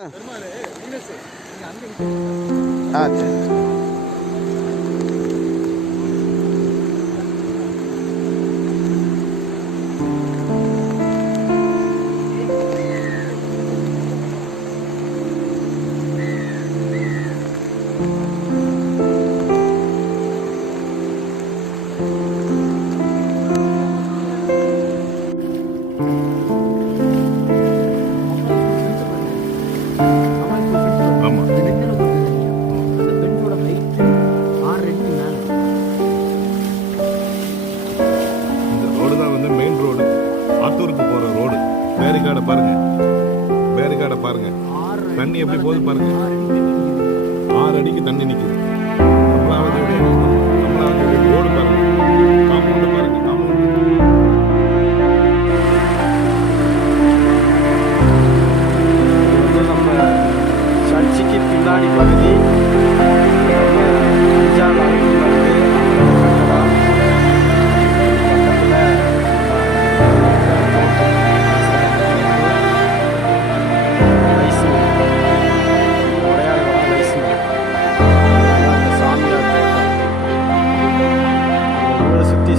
ஆ சரி. ஆத்தூருக்கு போகிற ரோடு பேரிகாடை பாருங்க, பேரிகாடை பாருங்க, தண்ணி எப்படி போகுது பாருங்க. 6 அடிக்கு தண்ணி நிற்குது. அமலாவதியுடைய ரோடு பாருங்க, காம்பவுண்டு பாருங்க, காம்பவுண்டு. நம்ம சர்ச்சுக்கு பின்னாடி பகுதி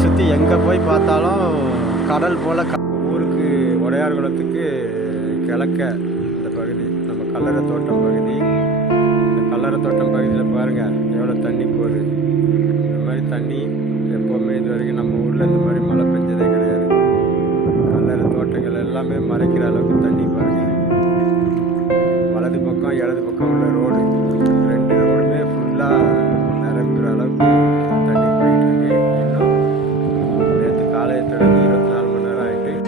சுற்றி எங்கே போய் பார்த்தாலும் கடல் போல் ஊருக்கு உடையார் குளத்துக்கு கிழக்க இந்த பகுதி நம்ம கல்லறை தோட்டம் பகுதி. இந்த கல்லறை தோட்டம் பகுதியில் பாருங்கள் எவ்வளோ தண்ணி போகுது. இந்த மாதிரி தண்ணி எப்போவுமே இது வரைக்கும் நம்ம ஊரில் இந்த மாதிரி மழை பெஞ்சதே கிடையாது. கல்லறை தோட்டங்கள் எல்லாமே மறைக்கிற அளவுக்கு தண்ணி பாருங்கள். வலது பக்கம் இடது பக்கம் உள்ள ரோடு 2 ரோடுமே ஃபுல்லாக நிரம்புற அளவுக்கு தண்ணி போயிட்டுருக்கு. இன்னும் நேற்று காலையை தொடங்கி 24 மணி நேரம் ஆகிட்டு.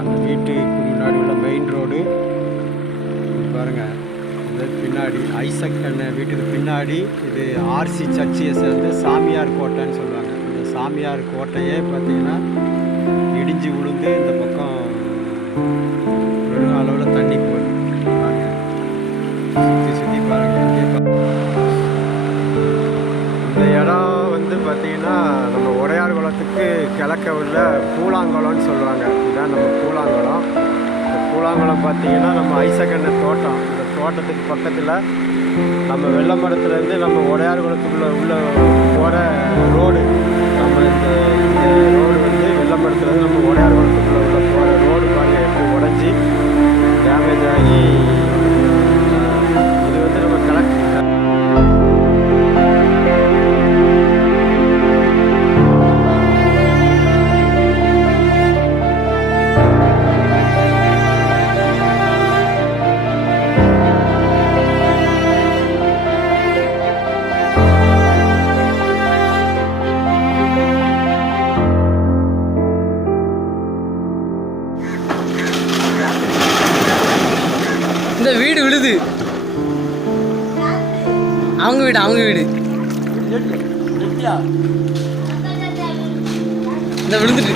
அந்த வீட்டுக்கு முன்னாடி உள்ள மெயின் ரோடு பாருங்கள். இது பின்னாடி ஐசக் அண்ணன் வீட்டுக்கு பின்னாடி இது ஆர்சி சர்ச்சியை சேர்ந்து சாமியார் கோட்டைன்னு சொல்லுவாங்க. இந்த சாமியார் கோட்டையே பார்த்திங்கன்னா இடிஞ்சு விழுந்து இந்த பக்கம் வெறும் அளவில் தண்ணி போகுது. சுற்றி சுற்றி பாருங்கள். இந்த இடம் வந்து பார்த்திங்கன்னா நம்ம உடையார் குளத்துக்கு கிழக்க உள்ள பூலாங்குளம்னு சொல்லுவாங்க. இதுதான் நம்ம பூலாங்குளம். இந்த பூலாங்குளம் பார்த்திங்கன்னா நம்ம ஐசக்கண்ண தோட்டம். இந்த தோட்டத்துக்கு பக்கத்தில் நம்ம வெள்ளமரத்துலேருந்து நம்ம உடையார் குளத்துக்குள்ளே உள்ள போகிற ரோடு. நம்ம இந்த ரோடு வந்து வெள்ளமரத்துலேருந்து நம்ம உடையார் குளத்துக்குள்ளே உள்ள போகிற ரோடு பாருங்கள் எப்படி உடஞ்சி டேமேஜ் ஆகி. இது வந்து நம்ம கிழக்கு இந்த வீடு விழுது. அவங்க வீடு இந்த விழுந்துட்டு